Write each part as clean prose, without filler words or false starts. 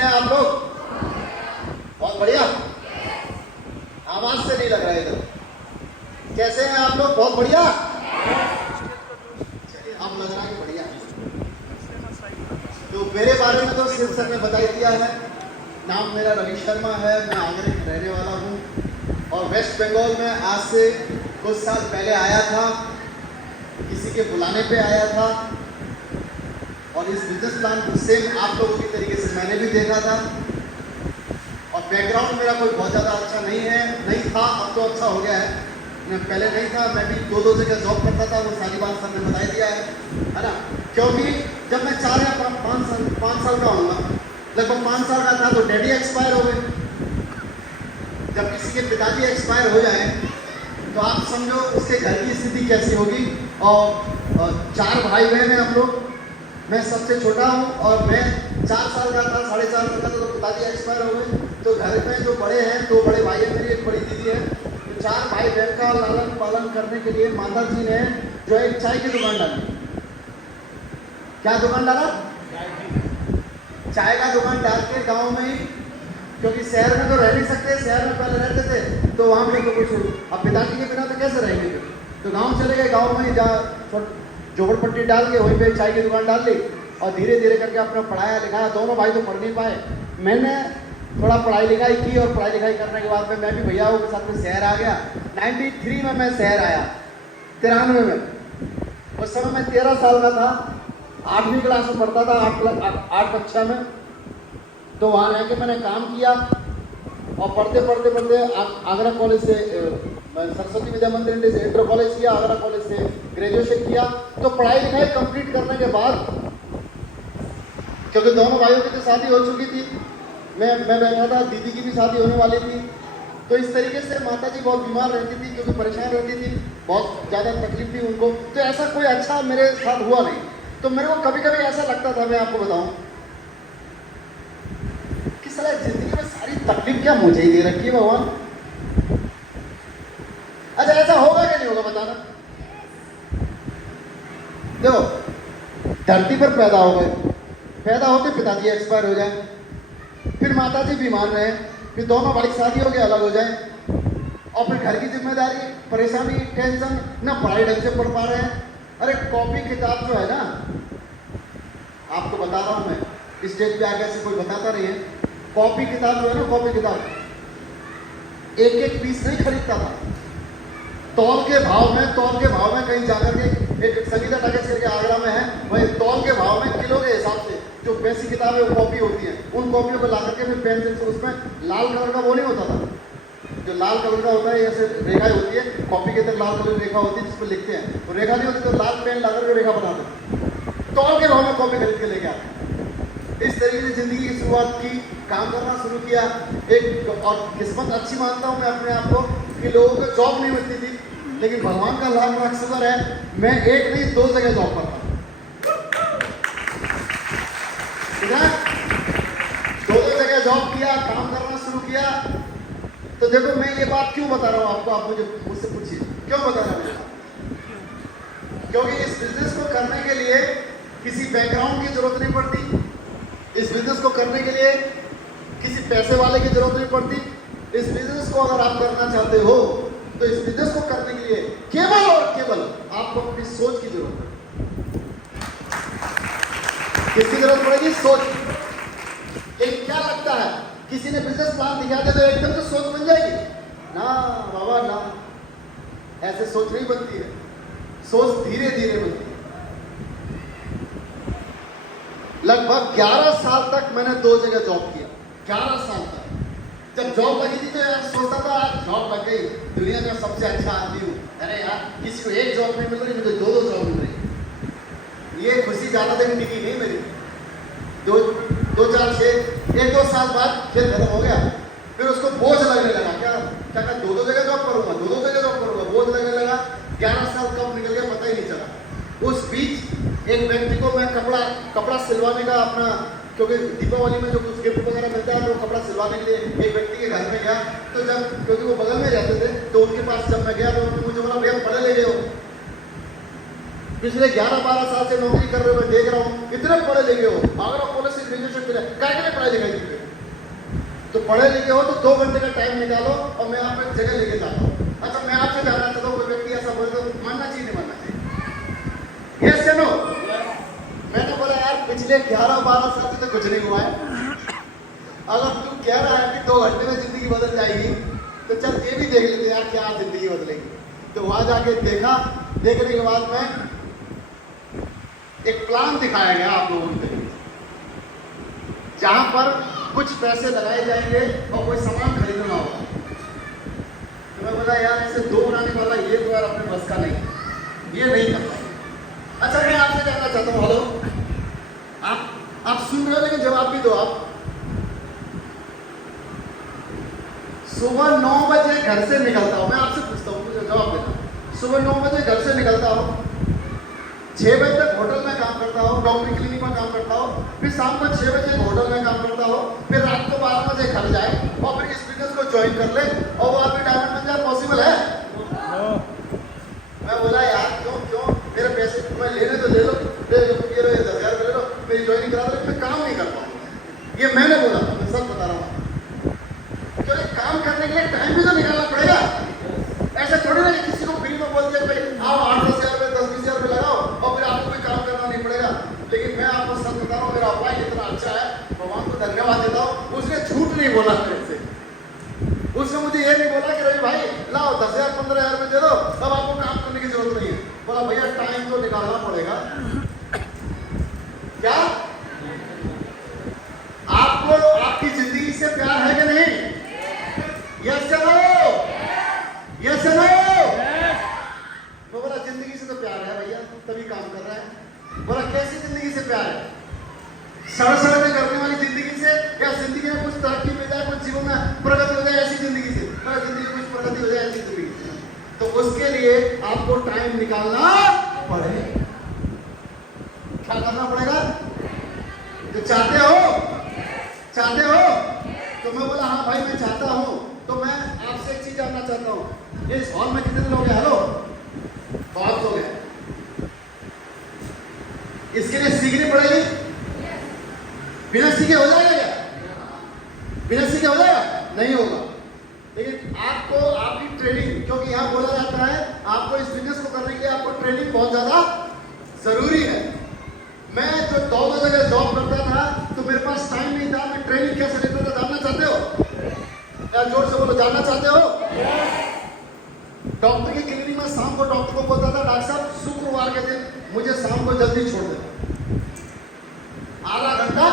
हैं आप लोग? बहुत बढ़िया। आवाज से नहीं लग रहा है इधर। कैसे हैं आप लोग? बहुत बढ़िया। चलिए, अब लग रहा है बढ़िया। तो मेरे बारे में तो सिर्फ सर ने बता ही दिया है। नाम मेरा रवि शर्मा है, मैं आगरे में रहने वाला हूँ और वेस्ट बंगाल में आज से कुछ साल पहले आया था, किसी के बुलाने पे आया था और इस बिजनेस प्लान को सेम आप लोगों की तरीके से मैंने भी देखा था। और बैकग्राउंड मेरा कोई बहुत ज़्यादा अच्छा नहीं था, अब तो अच्छा हो गया है। मैं पहले नहीं था, मैं भी दो जगह जॉब करता था, वो सारी बात सर ने बता दिया है ना। क्योंकि जब मैं 4 या 5 साल का होऊंगा, लगभग 5 साल का था, तो डैडी एक्सपायर हो गए। जब किसी के पिताजी एक्सपायर हो जाए तो आप समझो उसके घर की स्थिति कैसी होगी। और 4 भाई बहन हैं हम लोग, मैं सबसे छोटा हूँ और मैं 4 साल का था, 4.5 साल का था तो पिताजी एक्सपायर हो गए। तो घर में जो बड़े हैं, 2 बड़े भाई हैं, मेरी एक बड़ी दीदी है। तो 4 भाई बहन का लालन पालन करने के लिए माता जी ने जो एक चाय की दुकान डाली। क्या दुकान डाला? चाय का दुकान डाल के गाँव में ही, क्योंकि शहर में तो रह नहीं सकते, शहर में पहले रहते थे तो वहाँ पे तो कुछ, अब पिताजी के बिना तो कैसे रहेंगे। तो गांव चले गए, गांव में जहाँ झोपड़पट्टी डाल के वहीं पे चाय की दुकान डाल ली और धीरे धीरे करके अपना पढ़ाया लिखाया। दोनों भाई तो पढ़ नहीं पाए, मैंने थोड़ा पढ़ाई लिखाई की और पढ़ाई लिखाई करने के बाद में मैं भी भैया के साथ में शहर आ गया। 93 में मैं शहर आया, 93 में। उस समय मैं 13 साल का था, 8वीं क्लास में पढ़ता था, 8 कक्षा में। तो वहाँ रह के मैंने काम किया और पढ़ते आगरा कॉलेज से सरस्वती विद्या मंदिर इंडिया से इंटर कॉलेज किया, आगरा कॉलेज से ग्रेजुएशन किया। तो पढ़ाई लिखाई कंप्लीट करने के बाद, क्योंकि दोनों भाइयों की तो शादी हो चुकी थी, मैं बैठा था, दीदी की भी शादी होने वाली थी। तो इस तरीके से माता जी बहुत बीमार रहती थी, क्योंकि परेशान रहती थी, बहुत ज़्यादा तकलीफ थी उनको। तो ऐसा कोई अच्छा मेरे साथ हुआ नहीं। तो मेरे को कभी कभी ऐसा लगता था, मैं आपको बताऊं, कि साला जिंदगी में सारी तकलीफ क्या मुझे ही दे रखी है भगवान। अच्छा, ऐसा होगा क्या नहीं होगा बताना। देखो, धरती पर पैदा हो गए, पैदा होते पिताजी एक्सपायर हो जाए, फिर माताजी बीमार रहे, फिर दोनों भाई शादी हो गए अलग हो जाए, और फिर घर की जिम्मेदारी, परेशानी, टेंशन, ना पढ़ाई ढंग से पढ़ पा रहे हैं। अरे कॉपी किताब जो है ना, आपको बता रहा हूं मैं, स्टेज पे आगे से कोई बताता नहीं है। कॉपी किताब जो है ना, कॉपी किताब एक पीस नहीं खरीदता था, तौल के भाव में कहीं जाकर के, एक संगीता टाकेज करके आगरा में है, वही तौल के भाव में किलो के हिसाब से जो पैसी किताबें वो कॉपी होती हैं, उन कॉपियों को ला करके फिर पेंसिल से, उसमें लाल कलर का वो नहीं होता था, जो लाल कलर का होता है, ऐसे रेखा होती है, कॉपी के अंदर लाल कलर की रेखा होती है जिस पर लिखते हैं, तो रेखा नहीं होती तो लाल पेन ला करके रेखा बनाते, तौल के भाव में कॉपी खरीद के लेके आते। इस तरीके से जिंदगी की शुरुआत की, काम करना शुरू किया। एक और किस्मत अच्छी मानता हूँ मैं अपने आप को, कि लोगों को जॉब नहीं मिलती थी, लेकिन भगवान का लाख शुक्र है, मैं 1 नहीं 2 जगह जॉब करता हूँ। 2 जगह जॉब किया, काम करना शुरू किया। तो देखो, मैं ये बात क्यों बता रहा हूँ आपको, आप मुझसे पूछिए क्यों बता रहा हूँ। क्योंकि इस बिजनेस को करने के लिए किसी बैकग्राउंड की जरूरत नहीं पड़ती, इस बिजनेस को करने के लिए किसी पैसे वाले की जरूरत नहीं पड़ती। इस बिजनेस को अगर आप करना चाहते हो तो इस बिजनेस को करने के लिए केवल और केवल आपको अपनी सोच की जरूरत है। किसकी जरूरत पड़ेगी? सोच। लेकिन क्या लगता है, किसी ने बिजनेस प्लान दिखा दे तो एकदम से सोच बन जाएगी? ना बाबा ना, ऐसे सोच नहीं बनती है, सोच धीरे धीरे बनती है। लगभग 11 साल तक मैंने 2 जगह जॉब किया, 11 साल तक। जब जॉब लगी थी तो यार सोचता था, आज जॉब लग गई, दुनिया का सबसे अच्छा आदमी हूँ। अरे यार, किसी को 1 जॉब नहीं मिल रही, मुझे 2 जॉब मिल रही। ये खुशी ज्यादा दिन टिकी नहीं मेरी। 1-2 साल बाद फिर खत्म हो गया। फिर उसको बोझ लगने लगा, क्या 2 जगह जॉब करूंगा, 2 जगह जॉब करूंगा, बोझ लगने लगा। 11 साल कब निकल गया पता ही नहीं चला। उस बीच एक व्यक्ति को मैं कपड़ा सिलवाने का अपना, क्योंकि दीपावली में जो कुछ गिफ्ट वगैरह मिलता है तो कपड़ा सिलवाने के लिए एक व्यक्ति के घर में गया। तो जब, क्योंकि वो बगल में रहते थे, तो उनके पास जब मैं गया तो उन्होंने मुझे बोला, भैया पढ़े लिखे हो, पिछले 11-12 साल से नौकरी कर रहे हो, मैं देख रहा हूँ, इतने पढ़े लिखे हो, आगरा कॉलेज से ग्रेजुएशन किया, क्या पढ़ाई लिखाई की? तो पढ़े लिखे हो तो 2 घंटे का टाइम निकालो और मैं आपको एक जगह लेके जाता हूँ। अच्छा, मैं आपसे जानना चाहता हूँ, कोई व्यक्ति ऐसा बोले तो मानना चाहिए नहीं मानना चाहिए? यस या नो? मैंने बोला यार पिछले 11-12 साल से तो कुछ नहीं हुआ है, अगर तू कह रहा है कि 2 घंटे में जिंदगी बदल जाएगी तो चल ये भी देख लेते यार क्या जिंदगी बदलेगी। तो वहां जाके देखा, देखने के बाद में एक प्लान दिखाया गया आप लोगों को, जहां पर कुछ पैसे लगाए जाएंगे और कोई सामान खरीदना होगा। तो मैं बोला यार इसे 2 बनाने वाला ये तो यार अपने बस का नहीं, ये नहीं कर पाएंगे। अच्छा, मैं आपसे जानना चाहता हूँ, हेलो, आप सुन रहे हो लेकिन जवाब भी दो आप। सुबह 9 बजे घर से निकलता हूँ, मैं आपसे पूछता हूँ, मुझे जवाब देना। सुबह 9 बजे घर से निकलता हूँ, 6 बजे तक होटल में काम करता हूँ, डॉक्टरी क्लिनिक में काम करता हूँ, फिर शाम को 6 बजे होटल में काम करता हूँ, फिर रात को 12 बजे घर जाए और फिर इस बिजनेस को ज्वाइन कर ले और वो आदमी डायमंड बन जाए, पॉसिबल है? मैं बोला यार क्यों मेरे पैसे तुम्हें लेने तो ले लो, ये लो, ये 10,000 ले लो, मेरी ज्वाइनिंग करा दो, मैं काम नहीं कर पाऊंगा। ये मैंने बोला, मैं सब बता रहा हूँ। तो काम करने के लिए टाइम भी तो निकालना पड़ेगा। ऐसा थोड़ी ना किसी को फ्री में बोल दिया भाई आओ 8-10 हज़ार रुपये 10-20 हज़ार रुपये लगाओ और फिर आपको कोई काम करना नहीं पड़ेगा। लेकिन मैं आपको सच बता रहा हूँ, मेरा अप्लाई इतना अच्छा है, भगवान को धन्यवाद देता हूँ। उसने झूठ नहीं बोला मेरे से, उसने मुझे ये नहीं बोला कि रवि भाई लाओ 10,000 15,000 रुपये दे दो, अब आपको काम करने की जरूरत नहीं है। बोला भैया टाइम तो निकालना पड़ेगा। क्या आपको आपकी जिंदगी से प्यार है कि नहीं? यस या नो? यस या नो? मैं बोला जिंदगी से तो प्यार है भैया, तभी काम कर रहा है। बोला कैसी जिंदगी से प्यार है? सड़ में करने वाली जिंदगी से, या जिंदगी में कुछ तरक्की मिल जाए, कुछ जीवन में प्रगति हो जाए ऐसी जिंदगी से? बोला जिंदगी में कुछ प्रगति हो जाए ऐसी जिंदगी से। तो उसके लिए आपको टाइम निकालना पड़ेगा। क्या करना पड़ेगा? तो चाहते हो? तो मैं बोला हाँ भाई मैं चाहता हूं। तो मैं आपसे एक चीज जानना चाहता हूं, इस हॉल में कितने लोग हैं? हेलो, बहुत लोग हैं। इसके लिए सीखनी पड़ेगी? बिना सीखे हो जाएगा क्या? बिना सीखे हो जाएगा? नहीं होगा। लेकिन आपको आपकी ट्रेनिंग, क्योंकि यहां बोला जाता है आपको इस बिजनेस को करने के लिए आपको ट्रेनिंग बहुत ज्यादा जरूरी है। मैं जो 2 जगह जॉब करता था तो मेरे पास टाइम नहीं था, मैं ट्रेनिंग कैसे लेता था जानना चाहते हो? यार जोर से बोलो, जानना चाहते हो? डॉक्टर की क्लिनिक में शाम को डॉक्टर को बोलता था डॉक्टर साहब शुक्रवार के दिन मुझे शाम को जल्दी छोड़ देना, आधा घंटा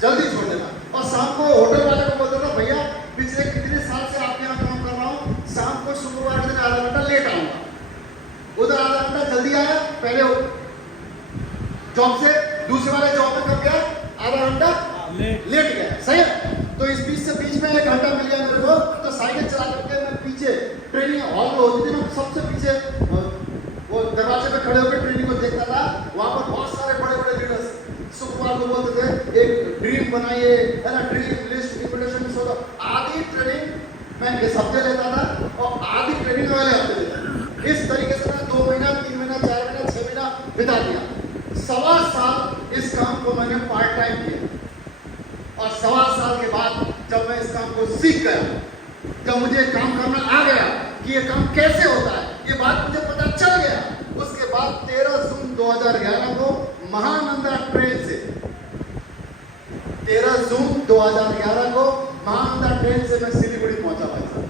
जल्दी छोड़ देना। और शाम को होटल वाले को बोलता था भैया पिछले कितने साल से आपके यहाँ काम कर रहा हूँ, शाम को शुक्रवार के दिन आधा घंटा लेट आऊंगा। उधर आधा घंटा जल्दी आया पहले जॉब से, दूसरे वाले जॉब में कब गया? आधा घंटा लेट गया। सही है? तो इस बीच में 1 घंटा मिल गया मेरे को, तो साइकिल चला करके मैं पीछे ट्रेनिंग हॉल में होती थी, मैं सबसे पीछे वो दरवाजे पे खड़े होकर ट्रेनिंग को देखता था। वहां पर बहुत सारे बड़े बड़े लीडर्स शुक्रवार को बोलते थे एक ड्रीम बनाइए, है ना, ड्रीम लिस्ट इन्विटेशन सो। आधी ट्रेनिंग मैं इस हफ्ते लेता था और आधी ट्रेनिंग वाले हफ्ते लेता था। इस तरीके से मैं 2 महीना 3 महीना 4 महीना 6 महीना बिता दिया। 1.25 साल इस काम को मैंने पार्ट टाइम किया और 1.25 साल के बाद जब मैं इस काम को सीख गया, जब मुझे काम करना आ गया कि ये काम कैसे होता है, ये बात मुझे पता चल गया, उसके बाद 13 जून 2011 को महानंदा ट्रेन से 13 जून 2011 को महानंदा ट्रेन से मैं सिलीगुड़ी पहुंचा भाई साहब।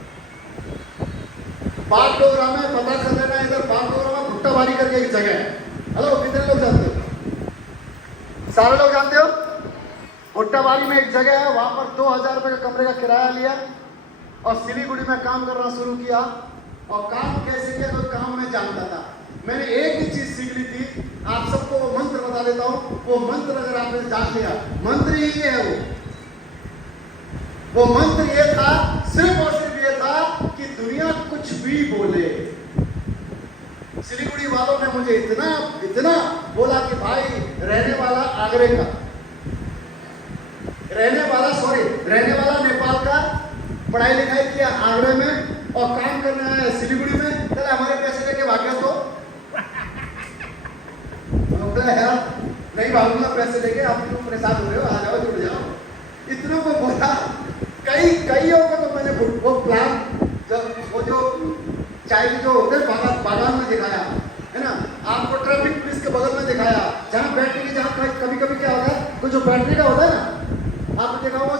बागडोगरा में पता कर लेना, इधर बागडोगरा में भुट्टाबारी करके एक जगह है। हेलो, कितने लोग जानते हो? सारे लोग जानते हो? भुट्टाबारी में एक जगह है, वहां पर 2,000 रुपए का कमरे का किराया लिया और सिलीगुड़ी में काम करना शुरू किया। और काम कैसे किया? तो काम में जानता था। मैंने एक ही चीज सीख ली थी, आप सबको वो मंत्र बता देता हूं। वो मंत्र अगर आपने जान लिया, मंत्र ही ये है, वो मंत्र ये था, सिर्फ और सिर्फ ये था कि दुनिया कुछ भी बोले। सिलीगुड़ी वालों ने मुझे इतना बोला कि भाई रहने वाला आगरे का, रहने वाला नेपाल का, पढ़ाई लिखाई किया आगरे में और काम करने आया सिलीगुड़ी में, चले हमारे पैसे लेके भाग गया। तो नहीं भागूंगा पैसे लेके, आप लोग परेशान हो रहे हो, आ जाओ जुड़ जाओ। इतनों को बोला प्लांट जब वो जो चाय के जो होते हैं बागान में दिखाया है ना, आपको ट्रैफिक पुलिस के बगल में दिखाया, जहाँ बैठने की, जहाँ कभी कभी क्या होता है, तो जो बैठने का होता है ना, आपने देखा होगा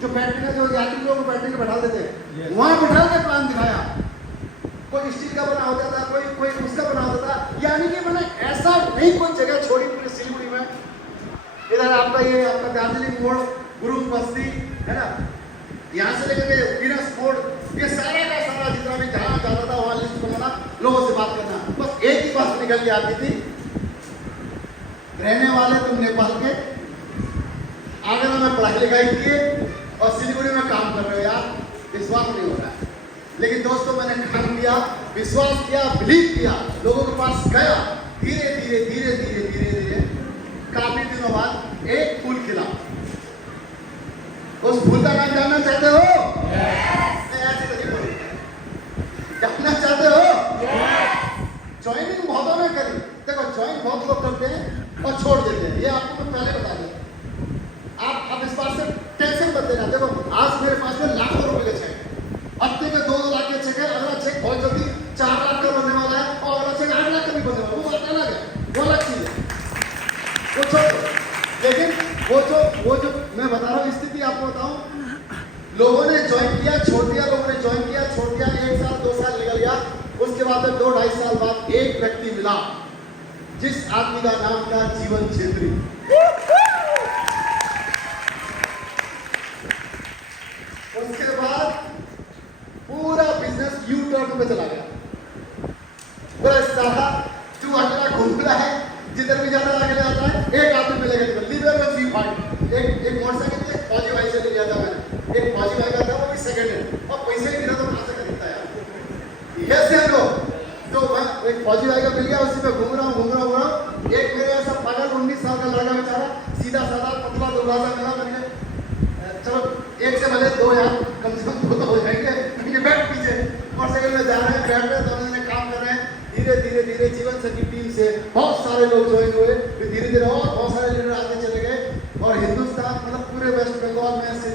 जो बैठने का, जो यात्री लोग बैठने के बैठा देते हैं, वहाँ बैठा के प्लान दिखाया। कोई स्टील का बना होता था, कोई उसका बना होता था, यानी कि मैंने ऐसा नहीं कोई जगह छोड़ी पूरे सिलीगुड़ी में। इधर आपका दार्जिलिंग मोड़, गुरु बस्ती है ना, यहाँ से लेकर के वीनस मोड़, ये सारा का सारा जितना भी जहाँ जाता था वहाँ लिस्ट बनाना, लोगों से बात करना, बस एक ही बात निकल के आती थी, रहने वाले तुम नेपाल के, आगरा में पढ़ाई लिखाई किए और सिलीगुड़ी में काम कर रहे हो यार, विश्वास नहीं हो रहा है। लेकिन दोस्तों मैंने काम किया, विश्वास किया, बिलीव किया, लोगों के पास गया, धीरे धीरे धीरे धीरे धीरे धीरे काफी दिनों बाद एक फूल खिला। उस फूल का नाम जानना चाहते हो? ऐसे नहीं बोलूं, जानना चाहते हो? ज्वाइनिंग बहुतों ने करी, देखो ज्वाइन बहुत लोग करते हैं और छोड़ देते हैं, ये आपको मैं पहले बता दें। आप इस बात से टेंशन मत लेना। देखो आज मेरे पास में लाखों रुपए के चेक, हफ्ते के 2 लाख के चेक है, अगला चेक बहुत जल्दी 4 लाख का बनने वाला है और अगला चेक 8 लाख का भी बनने वाला है, वो बात अलग है, वो अलग चीज है, वो छोड़ो। लेकिन वो जो मैं बता रहा हूँ स्थिति आपको बताऊं, लोगों ने ज्वाइन किया छोड़ दिया, लोगों ने ज्वाइन किया छोड़ दिया, 1 साल 2 साल निकल गया, उसके बाद 2-2.5 साल बाद एक व्यक्ति मिला, जिस आदमी का नाम था जीवन छेत्री। उसके बाद पूरा बिजनेस यू टर्न पे चला गया, पूरा सारा तू अकेला घूम रहा है, जिधर भी जाता है जाता है, एक आदमी मिलेगा, लीडर में जी फाइट, एक मोटरसाइकिल से फौजी भाई से ले लिया था मैंने, एक फौजी भाई का था, वो भी सेकंड है, और पैसे गिरा तो कहां से खरीदता यार, यस या नो? तो मैं एक फौजी भाई का मिल गया, उसी पे घूम रहा हूँ, एक मेरे ऐसा पागल 19 साल का लड़का बेचारा, सीधा साधा पतला दुबला सा मिला, मैंने चलो एक से भले 2 यार, कम से कम 2 तो हो जाएंगे, क्योंकि बैठ पीछे मोटरसाइकिल में जा रहे हैं, बैठ रहे, दोनों जने काम कर रहे हैं, धीरे धीरे धीरे जीवन सर की टीम से बहुत सारे लोग ज्वाइन हुए, फिर धीरे धीरे और बहुत सारे लीडर आते चले गए, और हिंदुस्तान मतलब पूरे वेस्ट बंगाल में से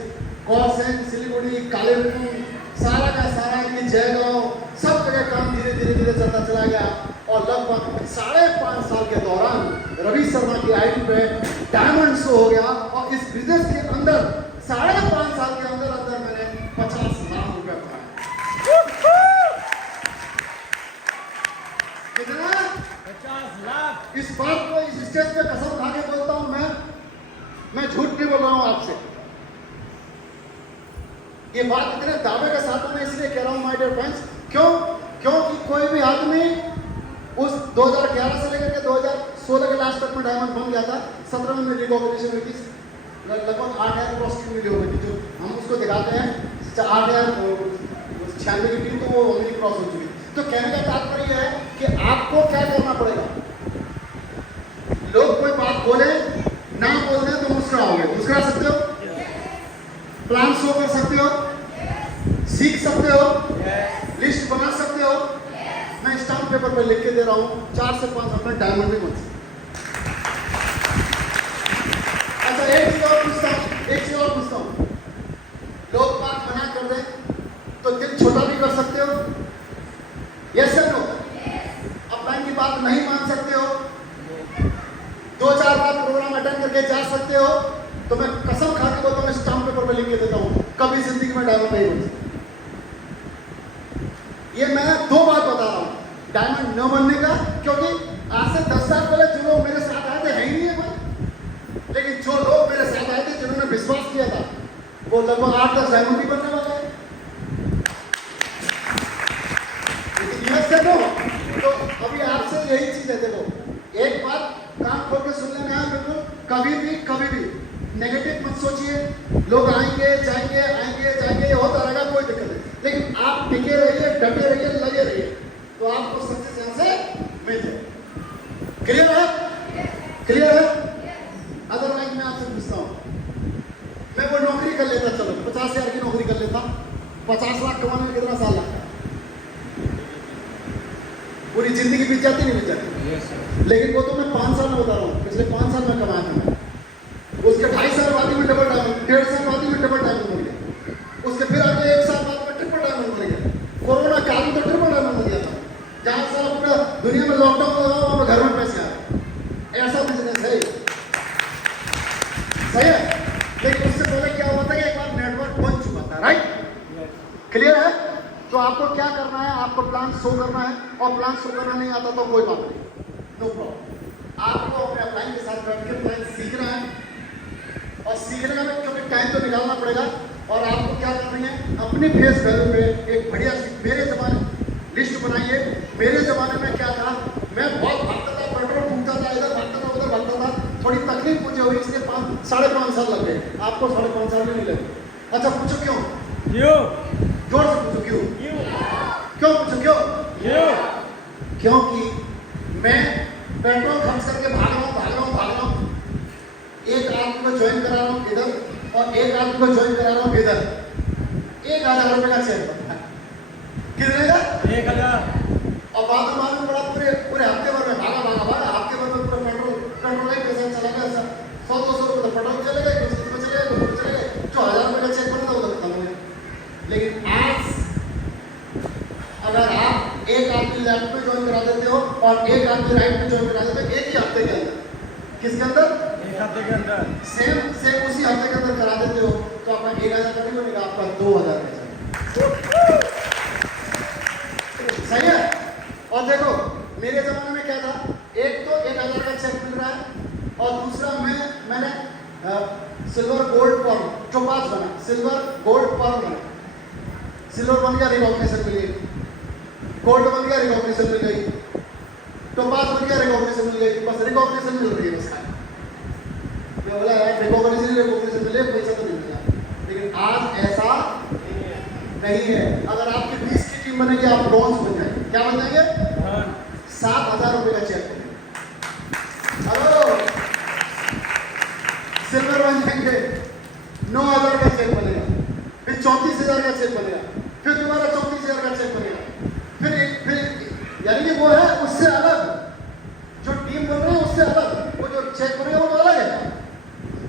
कौरसेन, सिलीगुड़ी, कालिम्पोंग, सारा का सारा इनकी जयगांव, सब जगह काम धीरे धीरे धीरे चलता चला गया, और लगभग 5.5 साल के दौरान रवि शर्मा की आईडी पे डायमंड शो हो गया, और इस बिजनेस के अंदर 5.5 साल के अंदर अंदर मैंने 50 लाख रुपए कमाए। कितना? 50 लाख। इस बात को इस स्टेज पे कसम खा के बोलता हूं, मैं झूठ नहीं बोल रहा हूं आपसे, ये बात इतने दावे के साथ मैं इसलिए कह रहा हूं माय डियर फ्रेंड्स, क्योंकि कोई भी आदमी उस 2011 से लेकर के 2016 के लास्ट तक में डायमंड बन गया था, 17 में मेरी रिकॉग्निशन हुई थी, लगभग 8,000 क्रॉस की मिली होगी, जो हम उसको दिखाते हैं 8,096 की टीम, तो वो मेरी क्रॉस हो चुकी। तो कहने का तात्पर्य है कि आपको क्या करना पड़ेगा, लोग कोई बात बोले ना बोल रहे तो मुस्कुराओगे, मुस्कुरा सकते हो, प्लान शो कर सकते हो, सीख सकते हो, लिस्ट बना सकते हो, मैं स्टाम्प पेपर पे लिख के दे रहा हूं 4 से 5 साल में डायमंड भी बन सकते। अच्छा एक चीज और पूछता हूं, लोग बात मना कर दे तो दिल छोटा भी कर सकते हो, यस सर नो? अपना की बात नहीं मान सकते हो, 2-4 बार प्रोग्राम अटेंड करके जा सकते हो, तो मैं कसम खा के बोलता हूं, मैं स्टाम्प पेपर पे लिख के देता हूं, कभी जिंदगी में डायमंड नहीं बन सकता। ये मैं 2 बात बता रहा हूं डायमंड न बनने का, क्योंकि आज से 10 साल पहले जो लोग मेरे साथ आए थे है ही नहीं है कोई, लेकिन जो लोग मेरे साथ आए थे जिन्होंने विश्वास किया था, वो लगभग 8-10 डायमंड भी बनने वाले हैं। तो अभी आपसे यही चीज है, देखो एक बात कान खोल के सुन लेना है, बिल्कुल कभी भी नेगेटिव मत सोचिए, लोग आएंगे जाएंगे, ये होता रहेगा, कोई दिक्कत नहीं, लेकिन आप टिके रहिए, डटे रहिए, लगे रहिए, तो आपको सक्सेस यहाँ से मिल जाए। क्लियर है? अदरवाइज मैं आपसे पूछता हूँ, मैं वो नौकरी कर लेता, चलो 50,000 की नौकरी कर लेता, 50 लाख कमाने में कितना साल लगता है? पूरी जिंदगी बीत जाती नहीं बीत जाती? लेकिन वो तो मैं 5 साल में बता रहा हूँ, पिछले 5 साल में कमाया था मैं, उसके 2.5 साल बाद ही में डबल डायमंड, 1.5 साल बाद ही में डबल डायमंड हो गया, उसके फिर आगे 1 साल बाद में ट्रिपल डायमंड सही है, लेकिन उससे पहले क्या हुआ था कि एक बार नेटवर्क बन चुका था, राइट? क्लियर है? तो आपको क्या करना है, आपको प्लान शो करना है, और प्लान शो करना नहीं आता तो कोई बात नहीं, नो प्रॉब्लम। आपको अपने अपलाइन के साथ बैठ के प्लान सीखना है, और सीखने में क्योंकि टाइम तो निकालना पड़ेगा, और आपको क्या करनी है, अपनी फेस वैल्यू पे एक बढ़िया सी, मेरे जमाने लिस्ट बनाइए। मेरे जमाने में क्या था, मैं बहुत भागता था, पेट्रोल फूकता था, इधर भागता था, उधर भागता था, थोड़ी तकलीफ मुझे हुई, इसलिए 5.5 साल लग गए। आपको 5.5 साल भी नहीं लगे। अच्छा पूछो क्यों? क्यों? जोर से पूछो क्यों? क्यों पूछो क्यों? क्योंकि मैं पेट्रोल खर्च करके भाग रहा हूँ, एक आदमी को ज्वाइन करा रहा हूँ इधर, और एक आदमी को ज्वाइन करा रहा हूँ इधर, 1000 रुपये का चेक बनता है, कितने का? 1000। और बाद में मालूम पड़ा पूरे हफ्ते भर में भागा, हफ्ते भर में पूरा पेट्रोल ही पैसा चला गया, 100-200 रुपये तो पेट्रोल चले गए, कुछ में चले गए, जो 1000 रुपये का चेक बनता वो तो खत्म हो गया। लेकिन आज अगर आप एक आदमी लेफ्ट में ज्वाइन करा देते हो और एक आदमी राइट में ज्वाइन करा देते हो, एक ही हफ्ते के अंदर, किसके अंदर? एक हफ्ते के अंदर, सेम उसी हफ्ते के अंदर करा देते हो, तो आपका 1000 का नहीं बनेगा, आपका 2000 का। सही है? और देखो मेरे जमाने में क्या था, एक तो 1000 का चेक मिल रहा है, और दूसरा मैंने सिल्वर गोल्ड पर टोपाज बना, सिल्वर गोल्ड पर बना, सिल्वर बन गया, रिकॉग्निशन मिल गई, गोल्ड बन गया, रिकॉग्निशन मिल गई, टोपाज बन गया, रिकॉग्निशन मिल गई, बस रिकॉग्निशन मिल रही है बस। मैं बोला यार रिकॉग्निशन मिले, पैसा तो नहीं मिला, लेकिन आज ऐसा नहीं है। अगर आपकी 20 की टीम बनेगी, आप ब्रॉन्ज बन जाएंगे। क्या बन जाएंगे? 7,000 रुपये का चेक बनेगा। हेलो, सिल्वर बन जाएंगे, 9,000 का चेक बनेगा, फिर 34,000 का चेक बनेगा, फिर दोबारा 34,000 का चेक बनेगा, फिर यानी कि वो है उससे अलग, जो टीम बन रही है उससे अलग, वो जो चेक बनेगा वो तो अलग है।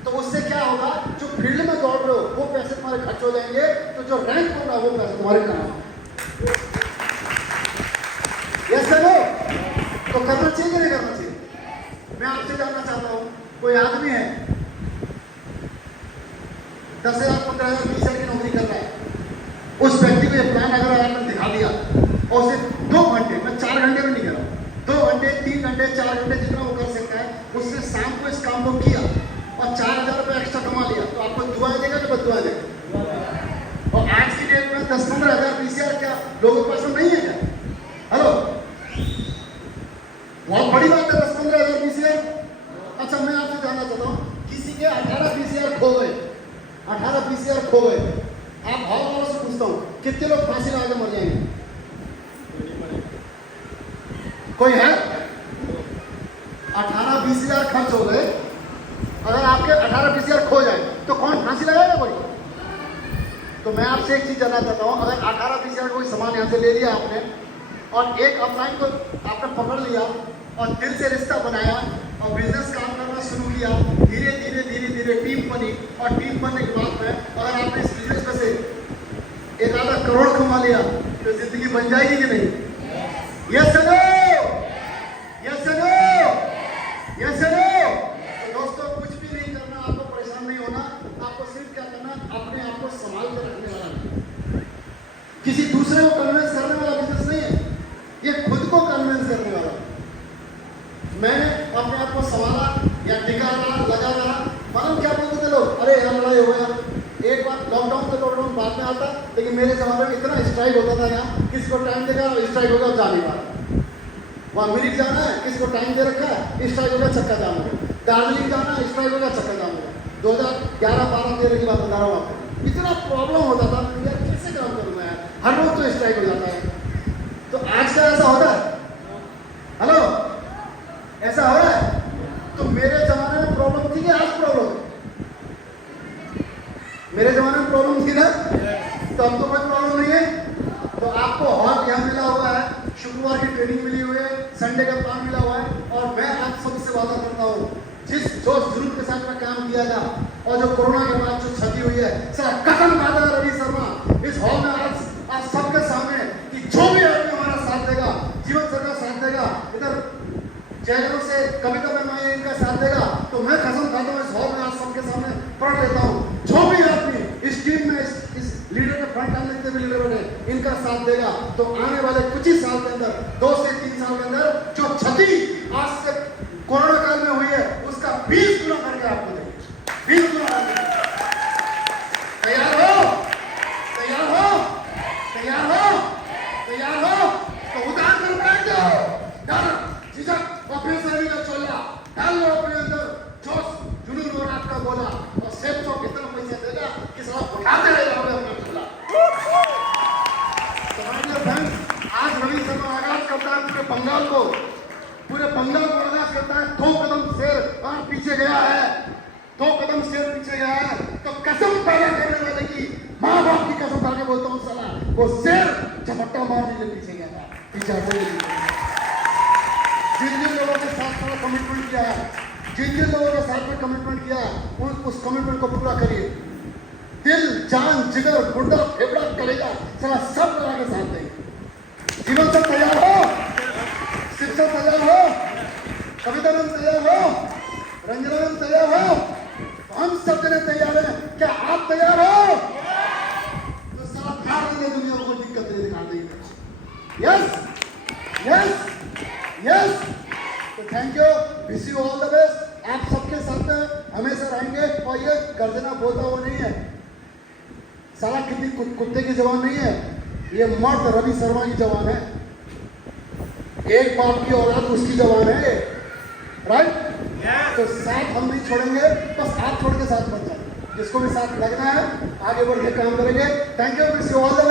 तो उससे क्या होगा, जो फील्ड में दौड़ रहे हो वो पैसे तुम्हारे खर्च हो जाएंगे, तो जो रैंक बन रहा है वो पैसे तुम्हारे काम। यस सर, तो करना चाहिए कि नहीं करना चाहिए? मैं आपसे जानना चाहता हूं, कोई आदमी है 10,000, 15,000, 20,000 की नौकरी कर रहा है, उस व्यक्ति को ये प्लान अगर आपने दिखा दिया और उसे 2 घंटे, मैं 4 घंटे में नहीं कर रहा हूं, 2 घंटे, 3 घंटे, 4 घंटे जितना वो कर सकता है, उससे शाम को इस काम को किया और 4,000 रुपये एक्स्ट्रा कमा लिया, तो आपको दुआएं देगा कि बददुआएं देगा? और आज की डेट में 10-15,000, 20,000 क्या लोगों के पास नहीं है क्या? हेलो, बहुत बड़ी बात है 10-15,000, 20,000। अच्छा मैं आपसे जानना चाहता हूँ, किसी के 18-20,000 खो गए, 18-20,000 खो गए, आप भाव वालों से पूछता हूँ, कितने लोग फांसी लगा के मर जाएंगे? कोई है? 18-20,000 खर्च हो गए, अगर आपके 18-20,000 खो जाए तो कौन फांसी लगाएगा? कोई? तो मैं आपसे एक चीज जानना चाहता हूँ, अगर 18-20,000 कोई सामान यहाँ से ले लिया आपने, और एक अपलाइन को आपने पकड़ लिया और दिल से रिश्ता बनाया और बिजनेस काम करना शुरू किया, धीरे धीरे टीम बनी, और टीम बनने के बाद में अगर आपने इस बिजनेस में से 1 करोड़ कमा लिया, तो जिंदगी बन जाएगी कि नहीं? Yes sir, yes sir, yes sir. तो दोस्तों कुछ भी नहीं करना, आपको परेशान नहीं होना, आपको सिर्फ क्या करना, अपने आप को संभाल कर रखने वाला, किसी दूसरे को कन्विंस करने वाला बिजनेस नहीं है, ये खुद को कन्विंस करने वाला। मैंने अपने आप को संभाला या टिका रहा, लगा रहा, मालूम क्या बोलते थे लोग, अरे यार लड़ाई हो गया, एक बार लॉकडाउन तो लॉकडाउन बाद में आता, लेकिन मेरे जमाने में इतना स्ट्राइक होता था यहाँ, किसी को टाइम देगा स्ट्राइक होगा जा नहीं पा, वहाँ मिरिक जाना है, किसी को टाइम दे रखा है, स्ट्राइक होगा चक्का जाम होगा, दार्जिलिंग जाना है, स्ट्राइक होगा चक्का जाम होगा। 2011-12-13 की बात बता रहा हूँ आपको, इतना प्रॉब्लम होता था, यार कैसे काम करूँ मैं, हर रोज तो स्ट्राइक हो जाता है। तो आज का ऐसा होता है? हेलो, ऐसा हो रहा है? तो मेरे जमाने में प्रॉब्लम थी कि आज प्रॉब्लम? मेरे जमाने में प्रॉब्लम थी ना, तो अब तो कोई प्रॉब्लम नहीं है। तो आपको हॉल यहाँ मिला हुआ है, शुक्रवार की ट्रेनिंग मिली हुई है, संडे का प्लान मिला हुआ है, और मैं आप सबसे वादा करता हूँ, जिस जोश जुनून के साथ में काम किया था और जो कोरोना के बाद जो क्षति हुई है, सर कसम खाता है रवि शर्मा इस हॉल में आज सबके सामने कि जो भी आदमी हमारा साथ देगा, जीवन सर का साथ देगा, इधर जयगुरु से कविता में इनका साथ देगा, तो मैं कसम खाता हूँ इस हॉल में आज सबके सामने पढ़ लेता हूँ। जो भी आदमी इस टीम में इस लीडर के फ्रंट लाइन में जितने भी लीडर बने इनका साथ देगा तो आने वाले कुछ ही साल के अंदर 2 से 3 साल के अंदर जो क्षति आज से कोरोना काल में हुई है उसका 20 गुना करके आपको देंगे। 20 गुना करके। तैयार हो? तैयार हो? तैयार हो? तैयार हो? तो उतार कर बैठ जाओ। डर झिझक और बेसब्री का चोला डाल लो अपने अंदर, जोश जुनून और आपका बोला और सेब तो कितना पैसा देगा कि साला उठाते रहे अपना चोला। तो माय डियर फ्रेंड्स, आज रवि शर्मा आगाज करता है पूरे बंगाल को आगाज करता है। 2 कदम शेर और पीछे गया है, 2 कदम शेर पीछे गया है। तो कसम पैदा करने वाले की माँ बाप की कसम खा के बोलता हूँ साला वो शेर झपट्टा मारने के लिए पीछे गया था, पीछे हटने के लिए। जिन लोगों के साथ थोड़ा कमिटमेंट किया है, जिन लोगों के साथ में कमिटमेंट किया है उस कमिटमेंट को पूरा करिए। दिल जान जिगर गुंडा फेफड़ा कलेजा साला सब लगा के साथ देंगे। जीवन से तैयार हो? शिक्षा तैयार हो? कवितानंद तैयार हो? रंजनानंद तैयार हो? हम सब जने तैयार हैं। क्या आप तैयार हो? तो साला फाड़ देंगे दुनिया को, दिक्कत नहीं दिखा देंगे। Yes yes yes. तो thank you, wish you all the best. आप सबके साथ में हमेशा रहेंगे और ये गर्जना बोलता हुआ नहीं है, साला कितनी कुत्ते की जवान नहीं है, ये मर्द रवि शर्मा की जवान है। एक बाप की औलाद उसकी जवान है, राइट? तो साथ हम नहीं छोड़ेंगे, बस आप छोड़ के साथ मत जाए। जिसको भी साथ लगना है आगे बढ़ के काम करेंगे। Thank you, wish you all the